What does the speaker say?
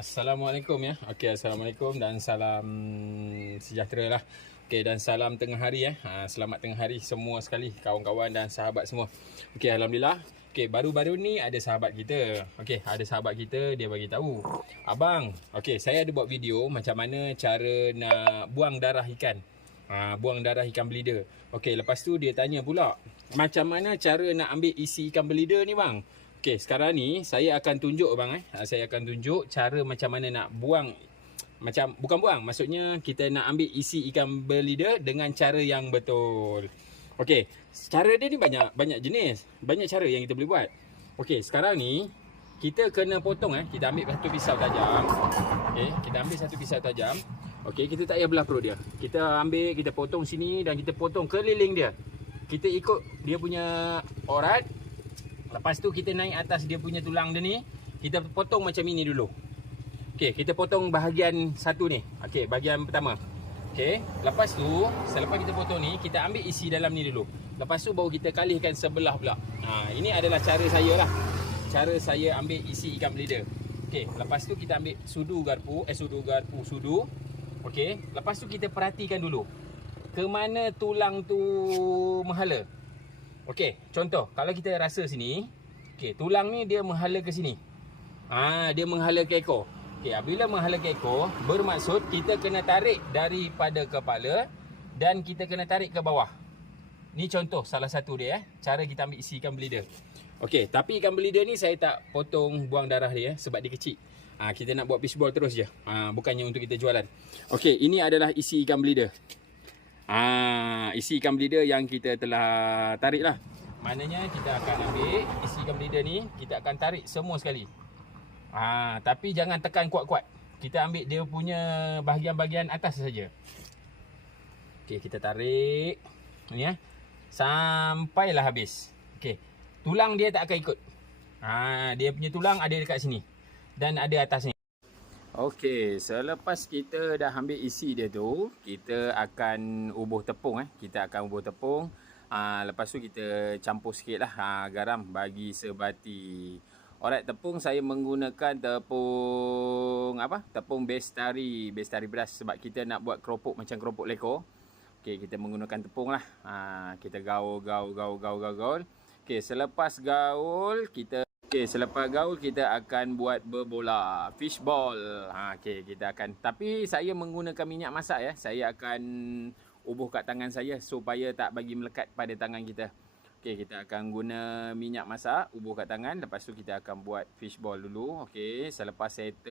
Assalamualaikum ya. Okey, assalamualaikum dan salam sejahtera lah. Okey, dan salam tengah hari ya. Selamat tengah hari semua sekali kawan-kawan dan sahabat semua. Okey, alhamdulillah. Okey, baru-baru ni ada sahabat kita. Okey, ada sahabat kita dia bagi tahu, "Abang, okey, saya ada buat video macam mana cara nak buang darah ikan." Buang darah ikan belida. Okey, lepas tu dia tanya pula, "Macam mana cara nak ambil isi ikan belida ni, bang?" Okey, sekarang ni saya akan tunjuk bang saya akan tunjuk cara macam mana nak buang, macam bukan buang, maksudnya kita nak ambil isi ikan belida dengan cara yang betul. Okey, cara dia ni banyak jenis, banyak cara yang kita boleh buat. Okey, sekarang ni kita kena potong kita ambil satu pisau tajam. Okey, kita ambil satu pisau tajam. Okey, kita tak payah belah perut dia. Kita ambil, kita potong sini dan kita potong keliling dia. Kita ikut dia punya orat. Lepas tu kita naik atas dia punya tulang dia ni. Kita potong macam ini dulu. Okey, kita potong bahagian satu ni. Okey, bahagian pertama. Okey, lepas tu selepas kita potong ni, kita ambil isi dalam ni dulu. Lepas tu baru kita kalihkan sebelah pula. Ini adalah cara saya lah. Cara saya ambil isi ikan belida. Okey, lepas tu kita ambil sudu. Okey, lepas tu kita perhatikan dulu ke mana tulang tu menghala. Okey, contoh kalau kita rasa sini, okey, tulang ni dia menghala ke sini. Dia menghala ke ekor. Okey, bila menghala ke ekor, bermaksud kita kena tarik daripada kepala dan kita kena tarik ke bawah. Ni contoh salah satu dia cara kita ambil isi ikan belida. Okey, tapi ikan belida ni saya tak potong buang darah dia sebab dia kecil. Kita nak buat fishball terus je. Bukannya untuk kita jualan. Okey, ini adalah isi ikan belida. Isi ikan belida yang kita telah tarik lah. Maknanya kita akan ambil isi ikan belida ni, kita akan tarik semua sekali. Tapi jangan tekan kuat-kuat. Kita ambil dia punya bahagian-bahagian atas saja. Okey, kita tarik ni sampailah habis. Okey, tulang dia tak akan ikut. Dia punya tulang ada dekat sini dan ada atas ni. Okey, selepas kita dah ambil isi dia tu, kita akan ubuh tepung Kita akan ubuh tepung. Lepas tu kita campur sikit lah garam bagi sebati. Alright, tepung saya menggunakan tepung Tepung bestari beras sebab kita nak buat keropok macam keropok leko. Okey, kita menggunakan tepung lah. Kita gaul. Okey, selepas gaul kita akan buat berbola, fishball. Okey, kita akan, tapi saya menggunakan minyak masak Saya akan ubuh kat tangan saya supaya tak bagi melekat pada tangan kita. Okey, kita akan guna minyak masak, ubuh kat tangan. Lepas tu kita akan buat fishball dulu. Okey, selepas settle